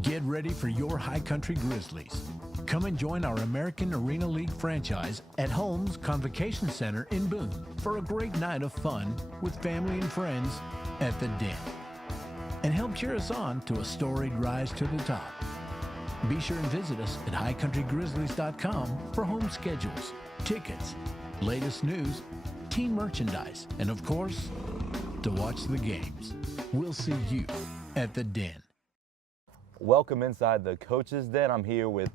Get ready for your High Country Grizzlies. Come and join our American Arena League franchise at Holmes Convocation Center in Boone for a great night of fun with family and friends at the Den. And help cheer us on to a storied rise to the top. Be sure and visit us at highcountrygrizzlies.com for home schedules, tickets, latest news, team merchandise, and of course, to watch the games. We'll see you at the Den. Welcome inside the Coach's Den. I'm here with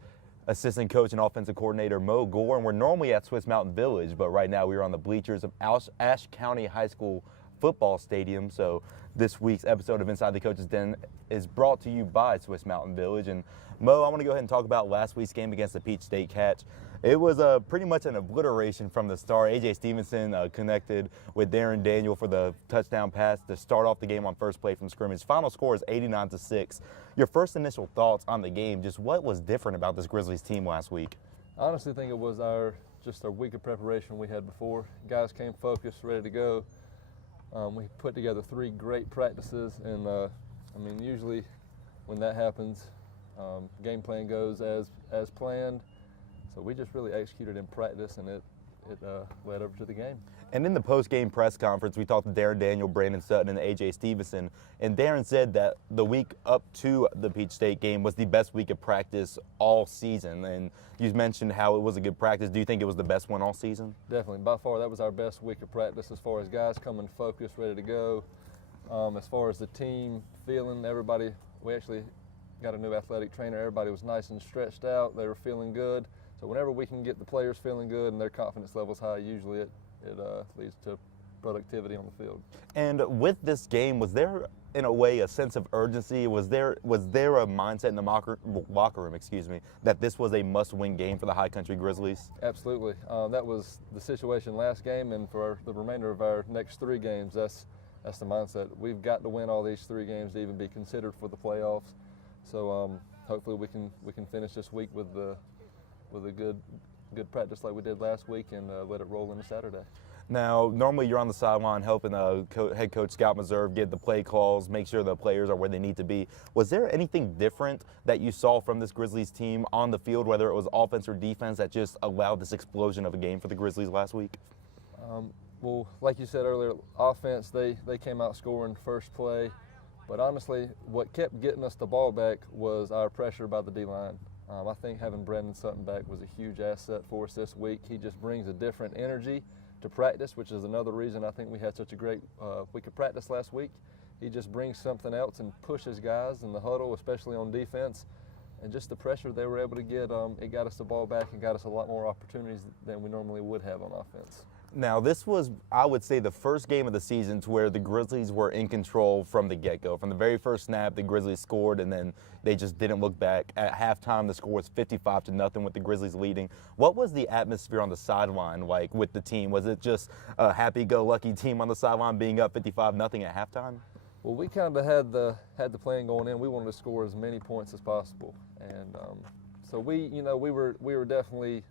assistant coach and offensive coordinator Mo Gore, and we're normally at Swiss Mountain Village, but right now we're on the bleachers of Ashe County High School football stadium. So this week's episode of Inside the Coach's Den is brought to you by Swiss Mountain Village. And Mo, I want to go ahead and talk about last week's game against the Peach State Cats. It was pretty much an obliteration from the start. A.J. Stevenson connected with Darren Daniel for the touchdown pass to start off the game on first play from scrimmage. Final score is 89-6. Your first initial thoughts on the game, just what was different about this Grizzlies team last week? I honestly think it was our week of preparation we had before. Guys came focused, ready to go. We put together 3 great practices, and usually when that happens, game plan goes as planned. So we just really executed in practice, and it led over to the game. And in the post-game press conference, we talked to Darren Daniel, Brandon Sutton, and A.J. Stevenson, and Darren said that the week up to the Peach State game was the best week of practice all season. And you mentioned how it was a good practice. Do you think it was the best one all season? Definitely. By far, that was our best week of practice as far as guys coming focused, ready to go. As far as the team feeling, everybody, we actually got a new athletic trainer. Everybody was nice and stretched out. They were feeling good. So whenever we can get the players feeling good and their confidence levels high, usually it leads to productivity on the field. And with this game, was there, in a way, a sense of urgency? Was there a mindset in the locker room, that this was a must-win game for the High Country Grizzlies? Absolutely. That was the situation last game, and for the remainder of our next 3 games, that's the mindset. We've got to win all these 3 games to even be considered for the playoffs. So hopefully we can finish this week with a good practice like we did last week and let it roll into Saturday. Now, normally you're on the sideline helping head coach Scott Meserve get the play calls, make sure the players are where they need to be. Was there anything different that you saw from this Grizzlies team on the field, whether it was offense or defense, that just allowed this explosion of a game for the Grizzlies last week? Well, like you said earlier, offense, they came out scoring first play. But honestly, what kept getting us the ball back was our pressure by the D-line. I think having Brandon Sutton back was a huge asset for us this week. He just brings a different energy to practice, which is another reason I think we had such a great week of practice last week. He just brings something else and pushes guys in the huddle, especially on defense. And just the pressure they were able to get, it got us the ball back and got us a lot more opportunities than we normally would have on offense. Now, this was, I would say, the first game of the season to where the Grizzlies were in control from the get-go. From the very first snap, the Grizzlies scored, and then they just didn't look back. At halftime, the score was 55-0 with the Grizzlies leading. What was the atmosphere on the sideline like with the team? Was it just a happy-go-lucky team on the sideline being up 55-0 at halftime? Well, we kind of had the plan going in. We wanted to score as many points as possible, and so we were definitely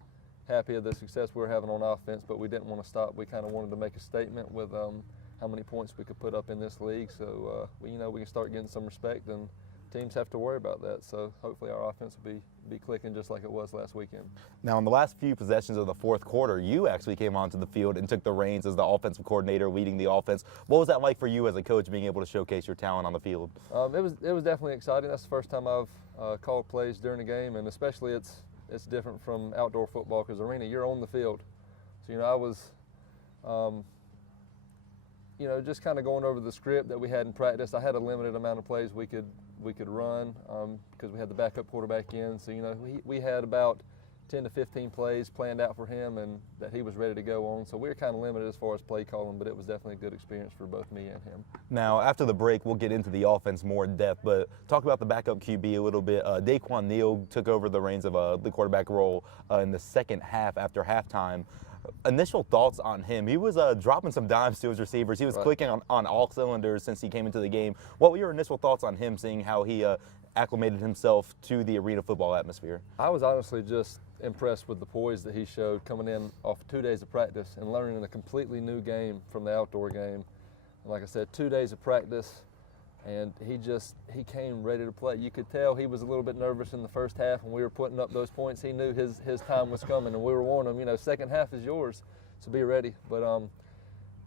happy of the success we were having on offense, but we didn't want to stop. We kind of wanted to make a statement with how many points we could put up in this league. So we can start getting some respect, and teams have to worry about that. So hopefully our offense will be clicking just like it was last weekend. Now, in the last few possessions of the fourth quarter, you actually came onto the field and took the reins as the offensive coordinator, leading the offense. What was that like for you as a coach, being able to showcase your talent on the field? It was definitely exciting. That's the first time I've called plays during the game, and especially it's different from outdoor football because arena, you're on the field. So, I was, just kind of going over the script that we had in practice. I had a limited amount of plays we could run because we had the backup quarterback in. So, we had about 10 to 15 plays planned out for him and that he was ready to go on. So we were kind of limited as far as play calling, but it was definitely a good experience for both me and him. Now, after the break, we'll get into the offense more in depth, but talk about the backup QB a little bit. Daquan Neal took over the reins of the quarterback role in the second half after halftime. Initial thoughts on him? He was dropping some dimes to his receivers. He was clicking on all cylinders since he came into the game. What were your initial thoughts on him, seeing how he acclimated himself to the arena football atmosphere? I was honestly just impressed with the poise that he showed coming in off 2 days of practice and learning a completely new game from the outdoor game. And like I said, 2 days of practice, And he came ready to play. You could tell he was a little bit nervous in the first half when we were putting up those points. He knew his time was coming, and we were warning him, second half is yours, so be ready. But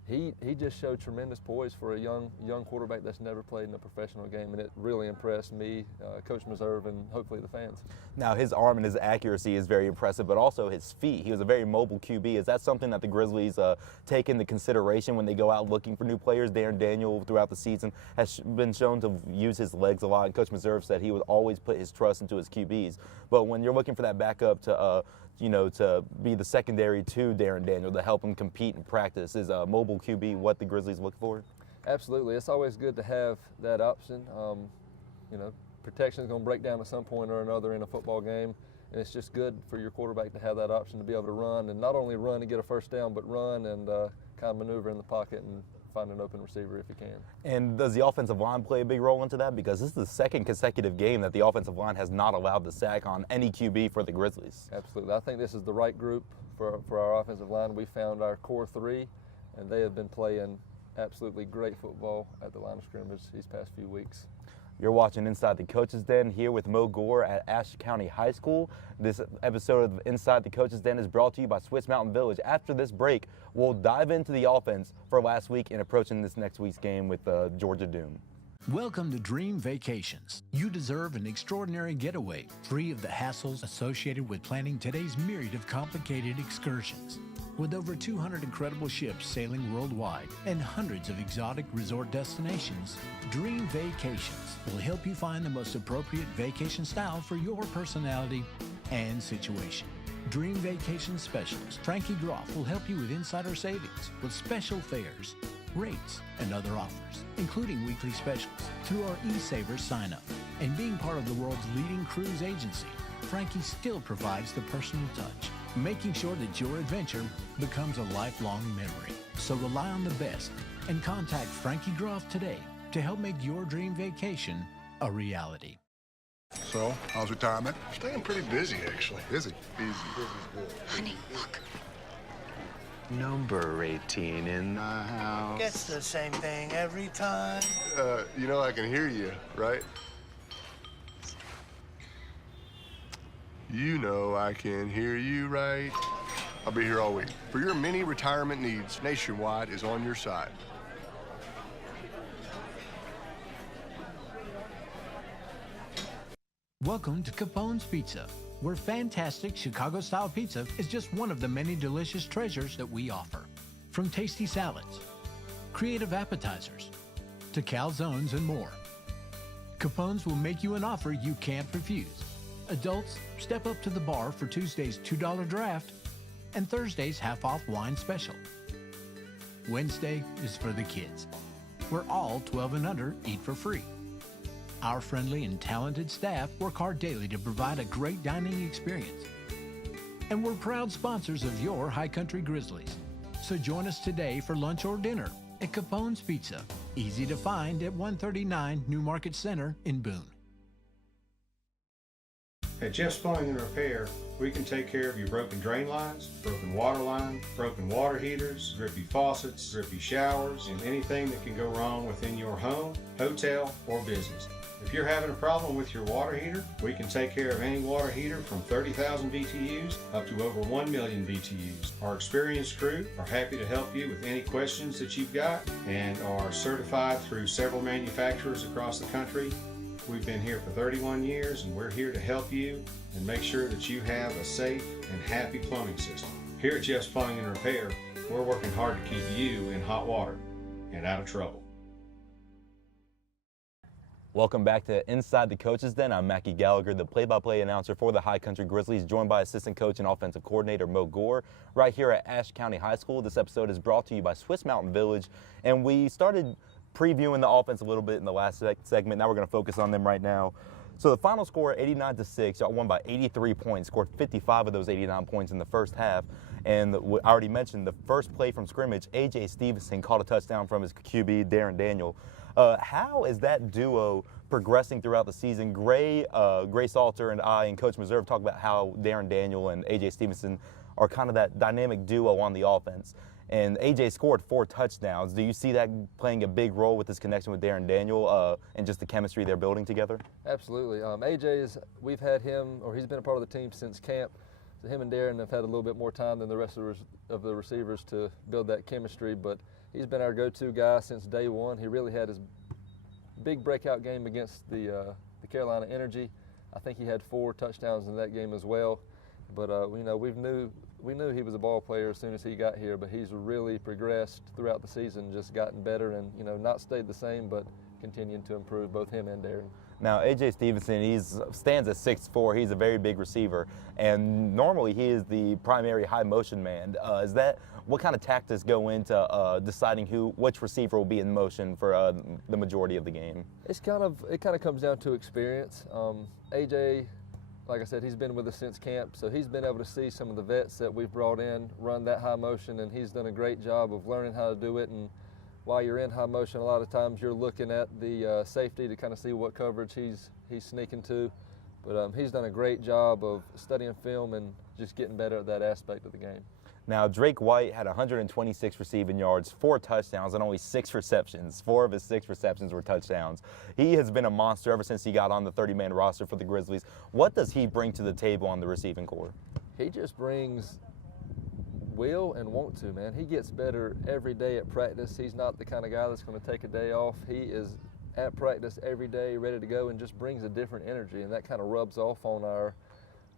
he just showed tremendous poise for a young quarterback that's never played in a professional game, and it really impressed me, Coach Meserve, and hopefully the fans. Now, his arm and his accuracy is very impressive, but also his feet. He was a very mobile QB. Is that something that the Grizzlies take into consideration when they go out looking for new players? Darren Daniel, throughout the season, has been shown to use his legs a lot, and Coach Meserve said he would always put his trust into his QBs. But when you're looking for that backup to to be the secondary to Darren Daniel to help him compete in practice, is a mobile QB what the Grizzlies look for? Absolutely. It's always good to have that option. Protection is going to break down at some point or another in a football game, and it's just good for your quarterback to have that option to be able to run, and not only run to get a first down, but run and kind of maneuver in the pocket and find an open receiver if you can. And does the offensive line play a big role into that? Because this is the second consecutive game that the offensive line has not allowed the sack on any QB for the Grizzlies. Absolutely. I think this is the right group for our offensive line. We found our core three, and they have been playing absolutely great football at the line of scrimmage these past few weeks. You're watching Inside the Coach's Den here with Mo Gore at Ashe County High School. This episode of Inside the Coach's Den is brought to you by Swiss Mountain Village. After this break, we'll dive into the offense for last week and approaching this next week's game with Georgia Doom. Welcome to Dream Vacations. You deserve an extraordinary getaway, free of the hassles associated with planning today's myriad of complicated excursions. With over 200 incredible ships sailing worldwide and hundreds of exotic resort destinations, Dream Vacations will help you find the most appropriate vacation style for your personality and situation. Dream Vacation Specialist Frankie Groff will help you with insider savings with special fares, rates, and other offers, including weekly specials through our eSavers sign-up. And being part of the world's leading cruise agency, Frankie still provides the personal touch, making sure that your adventure becomes a lifelong memory. So rely on the best and contact Frankie Groff today to help make your dream vacation a reality. So, how's retirement? Staying pretty busy, actually. Busy? Busy's good. Honey, look. Number 18 in the house. Gets the same thing every time. I can hear you, right? I can hear you, right? I'll be here all week. For your many retirement needs, Nationwide is on your side. Welcome to Capone's Pizza, where fantastic Chicago-style pizza is just one of the many delicious treasures that we offer. From tasty salads, creative appetizers, to calzones and more, Capone's will make you an offer you can't refuse. Adults, step up to the bar for Tuesday's $2 draft and Thursday's half-off wine special. Wednesday is for the kids, where all 12 and under eat for free. Our friendly and talented staff work hard daily to provide a great dining experience. And we're proud sponsors of your High Country Grizzlies. So join us today for lunch or dinner at Capone's Pizza, easy to find at 139 New Market Center in Boone. At Jeff's Plumbing and Repair, we can take care of your broken drain lines, broken water line, broken water heaters, drippy faucets, drippy showers, and anything that can go wrong within your home, hotel, or business. If you're having a problem with your water heater, we can take care of any water heater from 30,000 BTUs up to over 1 million BTUs. Our experienced crew are happy to help you with any questions that you've got and are certified through several manufacturers across the country. We've been here for 31 years and we're here to help you and make sure that you have a safe and happy plumbing system. Here at Jeff's Plumbing and Repair, we're working hard to keep you in hot water and out of trouble. Welcome back to Inside the Coach's Den. I'm Mackie Gallagher, the play-by-play announcer for the High Country Grizzlies, joined by assistant coach and offensive coordinator Mo Gore, right here at Ashe County High School. This episode is brought to you by Swiss Mountain Village, and we started previewing the offense a little bit in the last segment. Now we're going to focus on them right now. So the final score, 89-6, y'all won by 83 points, scored 55 of those 89 points in the first half. And I already mentioned the first play from scrimmage, A.J. Stevenson caught a touchdown from his QB, Darren Daniel. How is that duo progressing throughout the season? Gray Salter and I and Coach Meserve talk about how Darren Daniel and A.J. Stevenson are kind of that dynamic duo on the offense. And AJ scored 4 touchdowns. Do you see that playing a big role with his connection with Darren Daniel and just the chemistry they're building together? Absolutely. We've had him, or he's been a part of the team since camp. So him and Darren have had a little bit more time than the rest of the receivers to build that chemistry, but he's been our go-to guy since day one. He really had his big breakout game against the Carolina Energy. I think he had 4 touchdowns in that game as well. But we knew he was a ball player as soon as he got here, but he's really progressed throughout the season, just gotten better and, not stayed the same, but continuing to improve, both him and Darren. Now, A.J. Stevenson, he stands at 6'4". He's a very big receiver, and normally he is the primary high motion man. What kind of tactics go into deciding which receiver will be in motion for the majority of the game? It kind of comes down to experience. A.J., like I said, he's been with us since camp, so he's been able to see some of the vets that we've brought in run that high motion, and he's done a great job of learning how to do it. And while you're in high motion, a lot of times you're looking at the safety to kind of see what coverage he's sneaking to. But he's done a great job of studying film and just getting better at that aspect of the game. Now, Drake White had 126 receiving yards, 4 touchdowns, and only 6 receptions. 4 of his 6 receptions were touchdowns. He has been a monster ever since he got on the 30-man roster for the Grizzlies. What does he bring to the table on the receiving corps? He just brings will and want to, man. He gets better every day at practice. He's not the kind of guy that's going to take a day off. He is at practice every day, ready to go, and just brings a different energy, and that kind of rubs off on our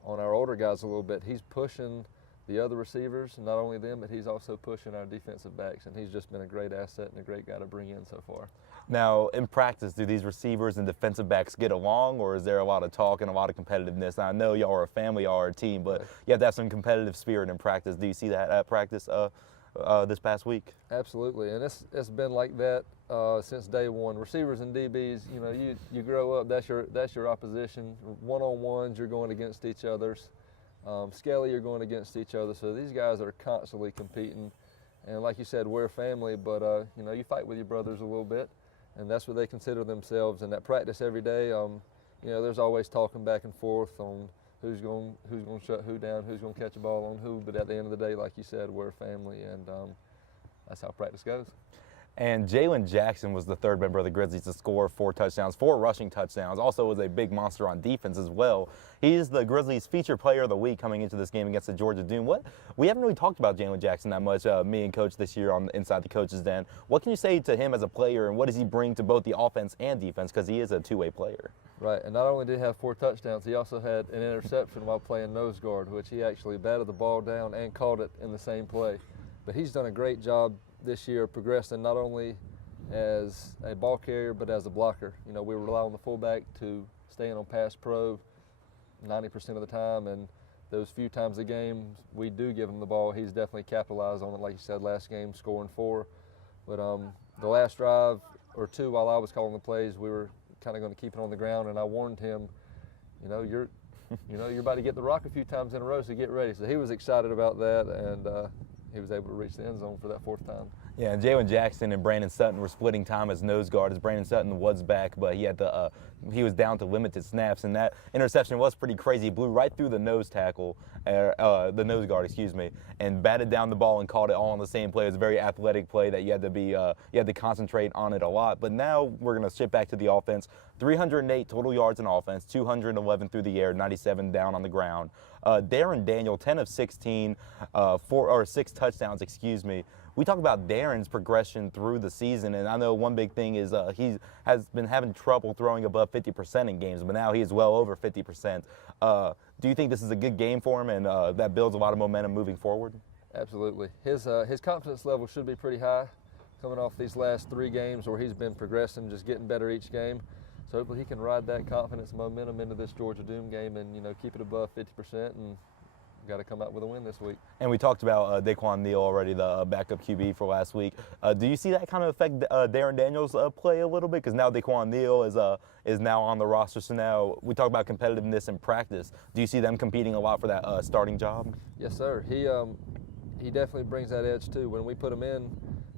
older guys a little bit. He's pushing the other receivers, not only them, but he's also pushing our defensive backs, and he's just been a great asset and a great guy to bring in so far. Now, in practice, do these receivers and defensive backs get along, or is there a lot of talk and a lot of competitiveness? I know y'all are a family, y'all are a team, but you have to have some competitive spirit in practice. Do you see that at practice this past week? Absolutely, and it's been like that since day one. Receivers and DBs, you grow up, that's your opposition. One-on-ones, you're going against each other's. Skelly, you're going against each other, so these guys are constantly competing. And like you said, we're a family, but you fight with your brothers a little bit, and that's what they consider themselves. And at practice every day, there's always talking back and forth on who's going to shut who down, who's going to catch a ball on who. But at the end of the day, like you said, we're a family, and that's how practice goes. And Jalen Jackson was the third member of the Grizzlies to score 4 touchdowns, 4 rushing touchdowns. Also was a big monster on defense as well. He is the Grizzlies' featured player of the week coming into this game against the Georgia Doom. We haven't really talked about Jalen Jackson that much, me and Coach this year on Inside the Coach's Den. What can you say to him as a player, and what does he bring to both the offense and defense, because he is a two-way player? Right, and not only did he have 4 touchdowns, he also had an interception while playing nose guard, which he actually batted the ball down and caught it in the same play. But he's done a great job this year progressing not only as a ball carrier, but as a blocker. We rely on the fullback to stay in on pass pro 90% of the time, and those few times a game we do give him the ball, he's definitely capitalized on it. Like you said, last game scoring 4. But the last drive or 2 while I was calling the plays, we were kind of going to keep it on the ground, and I warned him, you're about to get the rock a few times in a row, so get ready. So he was excited about that, and he was able to reach the end zone for that 4th time. Yeah, and Jalen Jackson and Brandon Sutton were splitting time as nose guard, as Brandon Sutton was back, but he was down to limited snaps, and that interception was pretty crazy. He blew right through the nose tackle, the nose guard, and batted down the ball and caught it all on the same play. It was a very athletic play that you had to concentrate on it a lot. But now we're going to shift back to the offense. 308 total yards in offense, 211 through the air, 97 down on the ground. Darren Daniel, 10 of 16, 6 touchdowns, We talk about Darren's progression through the season, and I know one big thing is he has been having trouble throwing above 50% in games, but now he is well over 50%. Do you think this is a good game for him, and that builds a lot of momentum moving forward? Absolutely. His confidence level should be pretty high coming off these last 3 games where he's been progressing, just getting better each game. So hopefully he can ride that confidence momentum into this Georgia Doom game and keep it above 50%, and got to come out with a win this week. And we talked about Daquan Neal already, the backup QB for last week. Do you see that kind of affect Darren Daniels' play a little bit? Because now Daquan Neal is now on the roster. So now we talk about competitiveness in practice. Do you see them competing a lot for that starting job? Yes, sir. He definitely brings that edge too. When we put him in,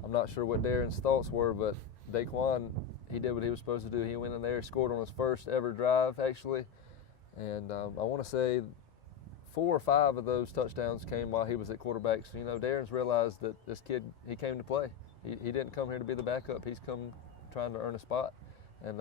I'm not sure what Darren's thoughts were, but Daquan, he did what he was supposed to do. He went in there, scored on his first ever drive actually, and I want to say 4 or 5 of those touchdowns came while he was at quarterback. So, you know, Darren's realized that this kid, he came to play. He didn't come here to be the backup. He's come trying to earn a spot. And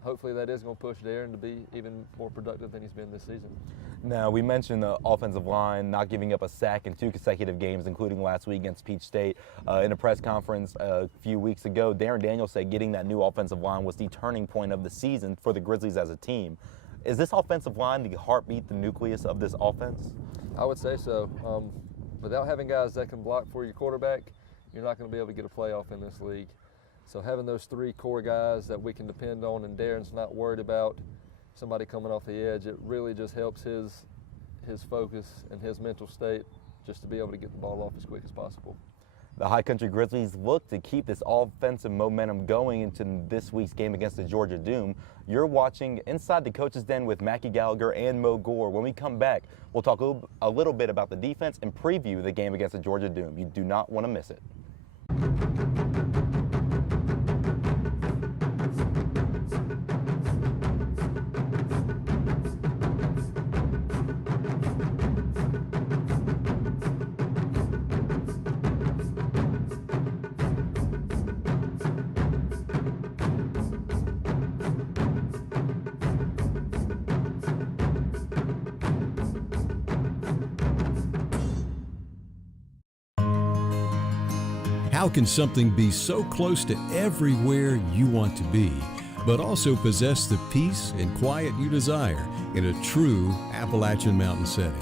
hopefully that is going to push Darren to be even more productive than he's been this season. Now, we mentioned the offensive line not giving up a sack in 2 consecutive games, including last week against Peach State. In a press conference a few weeks ago, Darren Daniels said getting that new offensive line was the turning point of the season for the Grizzlies as a team. Is this offensive line the heartbeat, the nucleus of this offense? I would say so. Without having guys that can block for your quarterback, you're not going to be able to get a playoff in this league. So having those 3 core guys that we can depend on, and Darren's not worried about somebody coming off the edge, it really just helps his focus and his mental state just to be able to get the ball off as quick as possible. The High Country Grizzlies look to keep this offensive momentum going into this week's game against the Georgia Doom. You're watching Inside the Coach's Den with Mackie Gallagher and Mo Gore. When we come back, we'll talk a little bit about the defense and preview the game against the Georgia Doom. You do not want to miss it. How can something be so close to everywhere you want to be, but also possess the peace and quiet you desire in a true Appalachian mountain setting?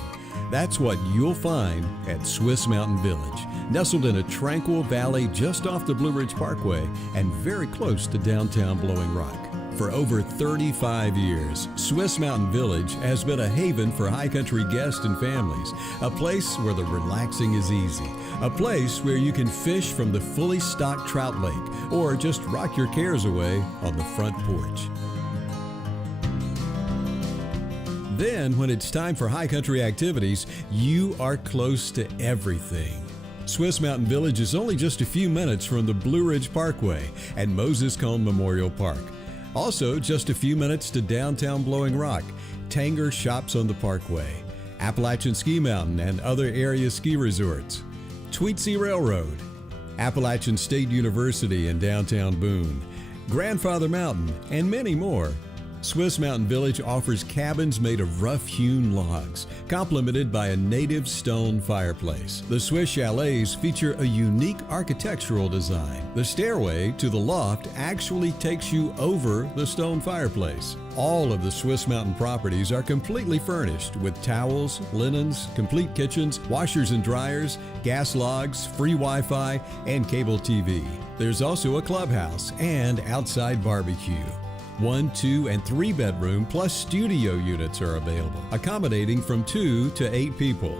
That's what you'll find at Swiss Mountain Village, nestled in a tranquil valley just off the Blue Ridge Parkway and very close to downtown Blowing Rock. For over 35 years, Swiss Mountain Village has been a haven for high country guests and families, a place where the relaxing is easy, a place where you can fish from the fully stocked trout lake or just rock your cares away on the front porch. Then, when it's time for high country activities, you are close to everything. Swiss Mountain Village is only just a few minutes from the Blue Ridge Parkway and Moses Cone Memorial Park. Also, just a few minutes to downtown Blowing Rock, Tanger Shops on the Parkway, Appalachian Ski Mountain and other area ski resorts, Tweetsee Railroad, Appalachian State University in downtown Boone, Grandfather Mountain, and many more. Swiss Mountain Village offers cabins made of rough-hewn logs, complemented by a native stone fireplace. The Swiss chalets feature a unique architectural design. The stairway to the loft actually takes you over the stone fireplace. All of the Swiss Mountain properties are completely furnished with towels, linens, complete kitchens, washers and dryers, gas logs, free Wi-Fi, and cable TV. There's also a clubhouse and outside barbecue. 1, 2, and 3 bedroom plus studio units are available, accommodating from 2 to 8 people.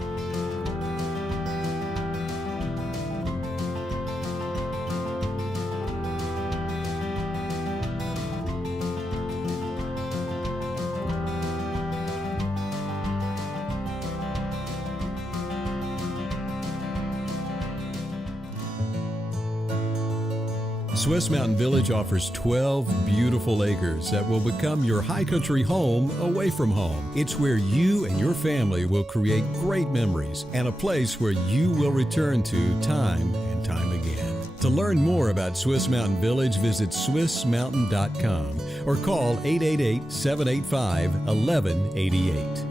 Swiss Mountain Village offers 12 beautiful acres that will become your high country home away from home. It's where you and your family will create great memories and a place where you will return to time and time again. To learn more about Swiss Mountain Village, visit swissmountain.com or call 888-785-1188.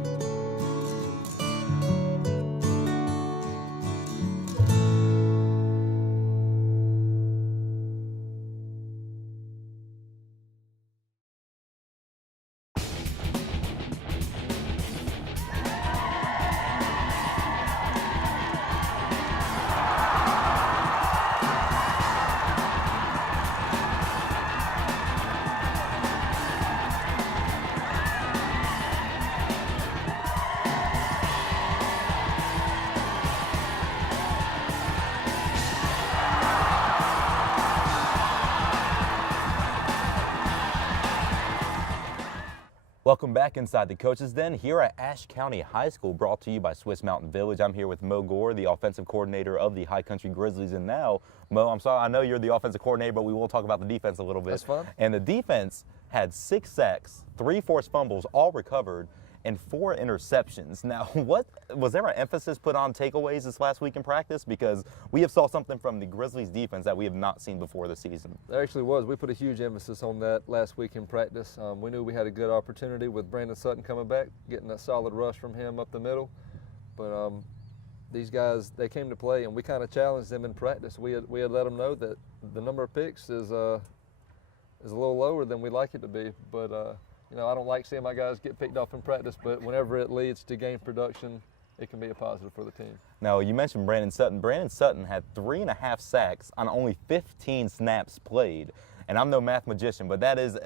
Welcome back inside the Coach's Den here at Ashe County High School, brought to you by Swiss Mountain Village. I'm here with Mo Gore, the offensive coordinator of the High Country Grizzlies. And now, Mo, I'm sorry, I know you're the offensive coordinator, but we will talk about the defense a little bit. That's fun. And the defense had 6 sacks, 3 forced fumbles, all recovered, and 4 interceptions. Now, what was there an emphasis put on takeaways this last week in practice? Because we have saw something from the Grizzlies defense that we have not seen before this season. There actually was. We put a huge emphasis on that last week in practice. We knew we had a good opportunity with Brandon Sutton coming back, getting a solid rush from him up the middle. But these guys, they came to play, and we kind of challenged them in practice. We had let them know that the number of picks is a little lower than we'd like it to be. But you know, I don't like seeing my guys get picked off in practice, but whenever it leads to game production, it can be a positive for the team. Now, you mentioned Brandon Sutton. Brandon Sutton had 3.5 sacks on only 15 snaps played. And I'm no math magician, but that is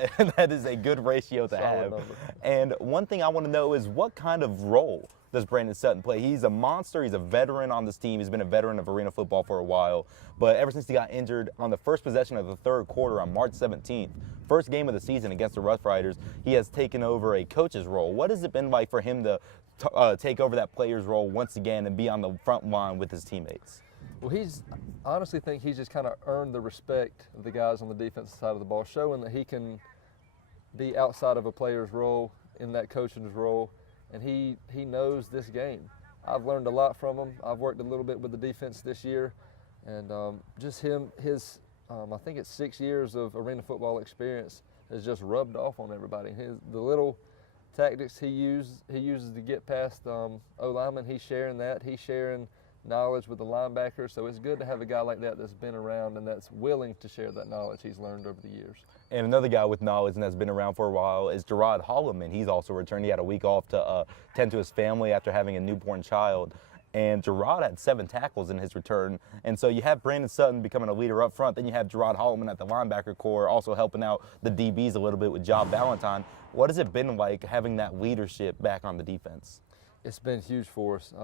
a good ratio to have. Number. And one thing I want to know is, what kind of role does Brandon Sutton play? He's a monster. He's a veteran on this team. He's been a veteran of arena football for a while. But ever since he got injured on the first possession of the third quarter on March 17th, first game of the season against the Rough Riders, he has taken over a coach's role. What has it been like for him to take over that player's role once again and be on the front line with his teammates? Well, I honestly think he's just kind of earned the respect of the guys on the defensive side of the ball, showing that he can be outside of a player's role in that coach's role, and he knows this game. I've learned a lot from him. I've worked a little bit with the defense this year, and just his I think it's 6 years of arena football experience has just rubbed off on everybody. The little tactics he uses to get past O-linemen, he's sharing that. He's sharing knowledge with the linebackers, so it's good to have a guy like that that's been around and that's willing to share that knowledge he's learned over the years. And another guy with knowledge and that's been around for a while is Gerard Holloman. He's also returned. He had a week off to tend to his family after having a newborn child. And Gerard had 7 tackles in his return. And so you have Brandon Sutton becoming a leader up front. Then you have Gerard Holloman at the linebacker core, also helping out the DBs a little bit with Job Valentine. What has it been like having that leadership back on the defense? It's been huge for us.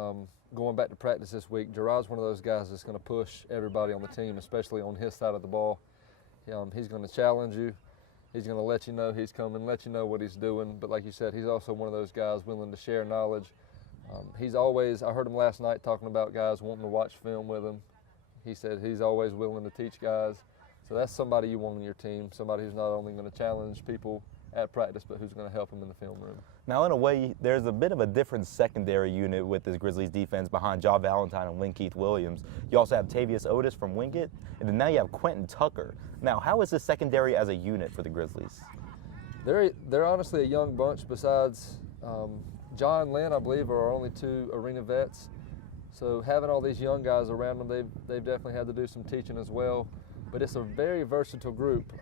Going back to practice this week, Gerard's one of those guys that's going to push everybody on the team, especially on his side of the ball. He's going to challenge you. He's going to let you know he's coming, let you know what he's doing. But like you said, he's also one of those guys willing to share knowledge. I heard him last night talking about guys wanting to watch film with him. He said he's always willing to teach guys. So that's somebody you want on your team, somebody who's not only going to challenge people at practice, but who's going to help them in the film room. Now, in a way, there's a bit of a different secondary unit with this Grizzlies defense behind Job Valentine and Lynn Keith Williams. You also have Tavius Otis from Wingate, and then now you have Quentin Tucker. Now, how is this secondary as a unit for the Grizzlies? They're honestly a young bunch. Besides John and Lynn, I believe, are our only 2 arena vets. So having all these young guys around them, they've definitely had to do some teaching as well. But it's a very versatile group.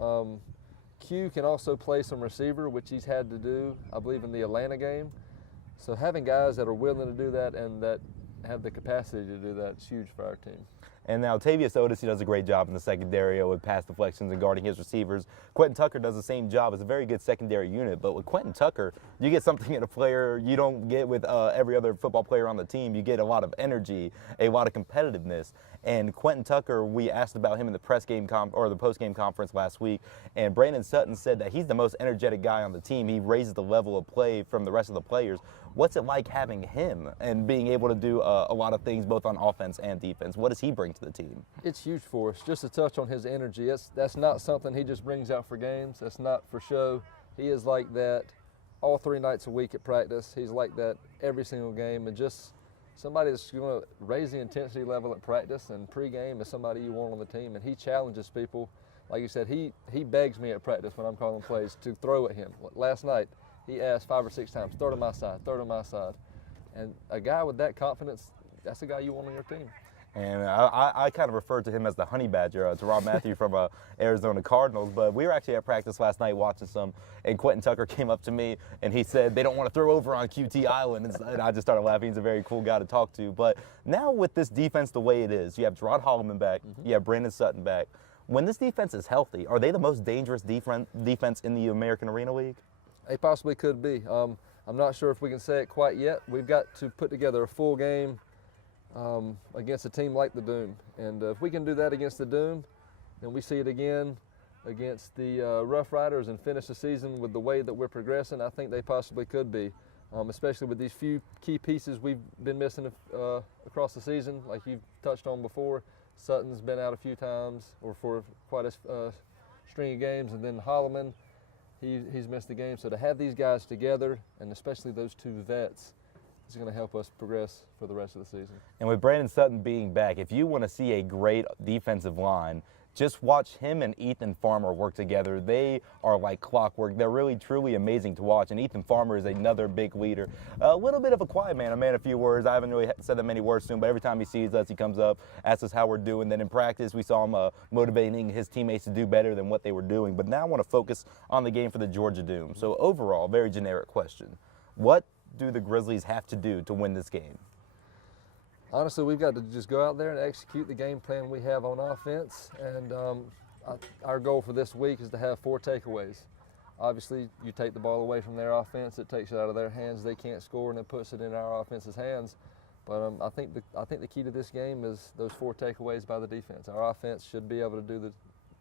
Q can also play some receiver, which he's had to do, I believe, in the Atlanta game. So having guys that are willing to do that and that have the capacity to do that is huge for our team. And now Tavius Otis, he does a great job in the secondary with pass deflections and guarding his receivers. Quentin Tucker does the same job. It's a very good secondary unit. But with Quentin Tucker, you get something in a player you don't get with every other football player on the team. You get a lot of energy, a lot of competitiveness. And Quentin Tucker, we asked about him in the the post-game conference last week, and Brandon Sutton said that he's the most energetic guy on the team. He raises the level of play from the rest of the players. What's it like having him and being able to do a lot of things both on offense and defense? What does he bring to the team? It's huge for us. Just to touch on his energy, that's not something he just brings out for games. That's not for show. He is like that all 3 nights a week at practice. He's like that every single game, and just somebody that's going to raise the intensity level at practice and pregame is somebody you want on the team, and he challenges people. Like you said, he begs me at practice when I'm calling plays to throw at him. Last night, he asked 5 or 6 times, throw to my side, throw to my side. And a guy with that confidence, that's a guy you want on your team. And I kind of refer to him as the honey badger, Teron Matthew from Arizona Cardinals. But we were actually at practice last night watching some, and Quentin Tucker came up to me and he said they don't want to throw over on QT Island. And I just started laughing. He's a very cool guy to talk to. But now with this defense the way it is, you have Gerard Holloman back, you have Brandon Sutton back. When this defense is healthy, are they the most dangerous defense in the American Arena League? They possibly could be. I'm not sure if we can say it quite yet. We've got to put together a full game against a team like the Doom. And if we can do that against the Doom, then we see it again against the Rough Riders and finish the season with the way that we're progressing. I think they possibly could be, especially with these few key pieces we've been missing across the season, like you've touched on before. Sutton's been out a few times or for quite a string of games, and then Holloman. he's missed the game. So to have these guys together, and especially those two vets, is going to help us progress for the rest of the season. And with Brandon Sutton being back, if you want to see a great defensive line, just watch him and Ethan Farmer work together. They are like clockwork. They're really, truly amazing to watch. And Ethan Farmer is another big leader. A little bit of a quiet man, a man of few words. I haven't really said that many words to him, but every time he sees us, he comes up, asks us how we're doing. Then in practice, we saw him motivating his teammates to do better than what they were doing. But now I want to focus on the game for the Georgia Doom. So overall, very generic question. What do the Grizzlies have to do to win this game? Honestly, we've got to just go out there and execute the game plan we have on offense. And our goal for this week is to have 4 takeaways. Obviously, you take the ball away from their offense, it takes it out of their hands. They can't score, and it puts it in our offense's hands. But I think the key to this game is those 4 takeaways by the defense. Our offense should be able to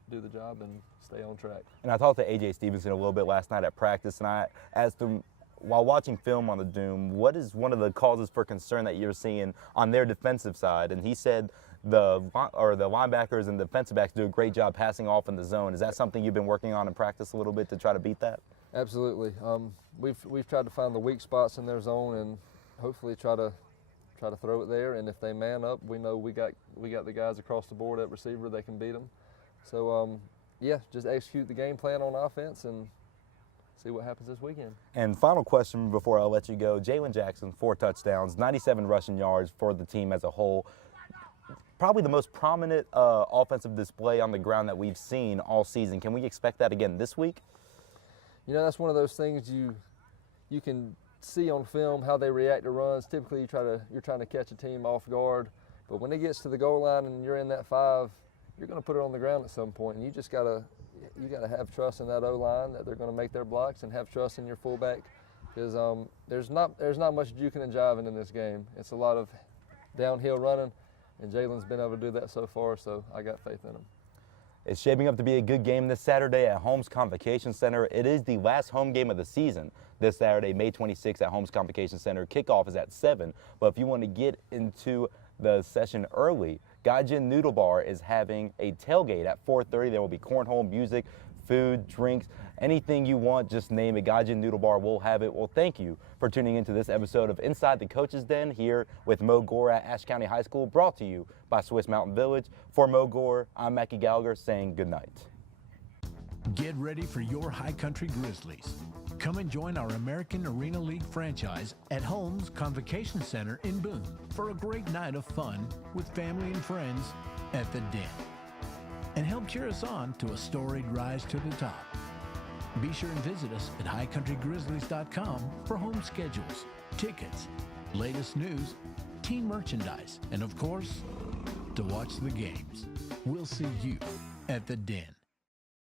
do the job and stay on track. And I talked to A.J. Stevenson a little bit last night at practice, and I asked him, while watching film on the Doom, what is one of the causes for concern that you're seeing on their defensive side? And he said the linebackers and defensive backs do a great job passing off in the zone. Is that something you've been working on in practice a little bit to try to beat that? Absolutely. We've tried to find the weak spots in their zone and hopefully try to throw it there. And if they man up, we know we got the guys across the board at receiver that can beat them. So yeah, just execute the game plan on offense and see what happens this weekend. And final question before I'll let you go. Jalen Jackson, 4 touchdowns, 97 rushing yards for the team as a whole. Probably the most prominent offensive display on the ground that we've seen all season. Can we expect that again this week? You know, that's one of those things you can see on film how they react to runs. Typically, you're trying to catch a team off guard, but when it gets to the goal line and you're in that 5, you're going to put it on the ground at some point, and you just gotta have trust in that O-line that they're going to make their blocks, and have trust in your fullback, because there's not much juking and jiving in this game. It's a lot of downhill running, and Jalen's been able to do that so far, so I got faith in him. It's shaping up to be a good game this Saturday at Holmes Convocation Center. It is the last home game of the season this Saturday, May 26th at Holmes Convocation Center. Kickoff is at 7, but if you want to get into the session early, Gaijin Noodle Bar is having a tailgate at 4:30. There will be cornhole, music, food, drinks, anything you want, just name it. Gaijin Noodle Bar will have it. Well, thank you for tuning into this episode of Inside the Coach's Den here with Mo Gore at Ashe County High School, brought to you by Swiss Mountain Village. For Mo Gore, I'm Mackie Gallagher saying good night. Get ready for your High Country Grizzlies. Come and join our American Arena League franchise at Holmes Convocation Center in Boone for a great night of fun with family and friends at the Den. And help cheer us on to a storied rise to the top. Be sure and visit us at highcountrygrizzlies.com for home schedules, tickets, latest news, team merchandise, and of course, to watch the games. We'll see you at the Den.